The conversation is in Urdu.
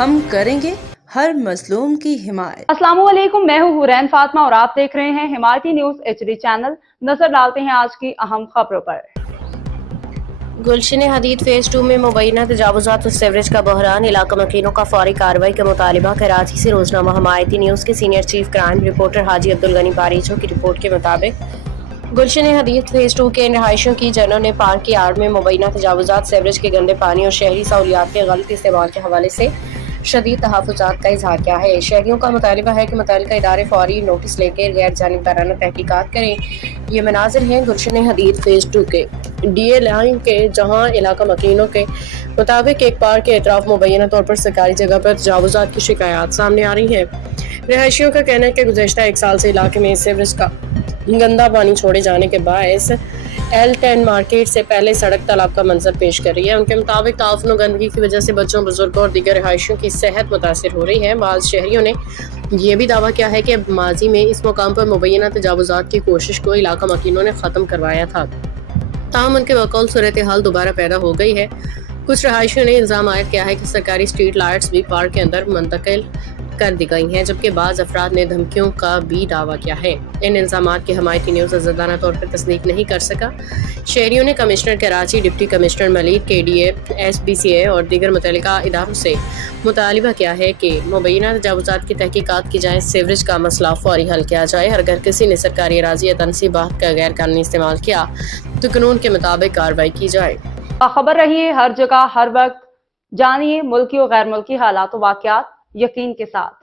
ہم کریں گے ہر مظلوم کی حمایت۔ السلام علیکم، میں ہوں حورین فاطمہ اور آپ دیکھ رہے ہیں حمایتی نیوز HD چینل۔ نظر ڈالتے ہیں آج کی اہم خبروں پر۔ گلشن حدید فیز 2 میں مبینہ تجاوزات اور سیوریج کا بحران، علاقہ مکینوں کا فوری کارروائی کا مطالبہ۔ کراچی سے روزنامہ حمایتی نیوز کے سینئر چیف کرائم رپورٹر حاجی عبدالغنی باریچو کی رپورٹ کے مطابق گلشن حدید فیز 2 کے رہائشیوں کی جنوں نے پارک کی آڑ میں مبینہ تجاوزات، سیوریج کے گندے پانی اور شہری سہولیات کے غلط استعمال کے حوالے سے شدید تحفظات کا اظہار کیا ہے۔ شہریوں کا مطالبہ ہے کہ متعلقہ ادارے فوری نوٹس لے کے غیر جانبدارانہ تحقیقات کریں۔ یہ مناظر ہیں گلشن حدید فیز 2 کے DA لائن کے، جہاں علاقہ مکینوں کے مطابق ایک پارک کے اطراف مبینہ طور پر سرکاری جگہ پر تجاوزات کی شکایات سامنے آ رہی ہیں۔ رہائشیوں کا کہنا ہے کہ گزشتہ ایک سال سے علاقے میں سیوریج کا گندا پانی چھوڑے جانے کے باعث L10 مارکیٹ سے پہلے سڑک تالاب کا منظر پیش کر رہی ہے۔ ان کے مطابق تعفن و گندگی کی وجہ سے بچوں، بزرگوں اور دیگر رہائشیوں کی صحت متاثر ہو رہی ہے۔ بعض شہریوں نے یہ بھی دعویٰ کیا ہے کہ ماضی میں اس مقام پر مبینہ تجاوزات کی کوشش کو علاقہ مکینوں نے ختم کروایا تھا، تاہم ان کے بقول صورتحال دوبارہ پیدا ہو گئی ہے۔ کچھ رہائشیوں نے الزام عائد کیا ہے کہ سرکاری اسٹریٹ لائٹس بھی پارک کے اندر منتقل کر دی گئی ہیں، جبکہ بعض افراد نے دھمکیوں کا بھی دعویٰ کیا ہے۔ ان الزامات کی حمایتی نیوز آزادانہ طور پر تصدیق نہیں کر سکا۔ شہریوں نے commissioner Karachi, deputy commissioner millet, KDA، SBCA اور دیگر متعلقہ اداروں سے مطالبہ کیا ہے کہ مبینہ تجاوزات کی تحقیقات کی جائے، سیوریج کا مسئلہ فوری حل کیا جائے۔ اگر کسی نے سرکاری اراضی یا تنصیبات کا غیر قانونی استعمال کیا تو قانون کے مطابق کارروائی کی جائے۔ باخبر رہیے ہر جگہ ہر وقت، جانیے ملکی و غیر ملکی حالات و واقعات یقین کے ساتھ۔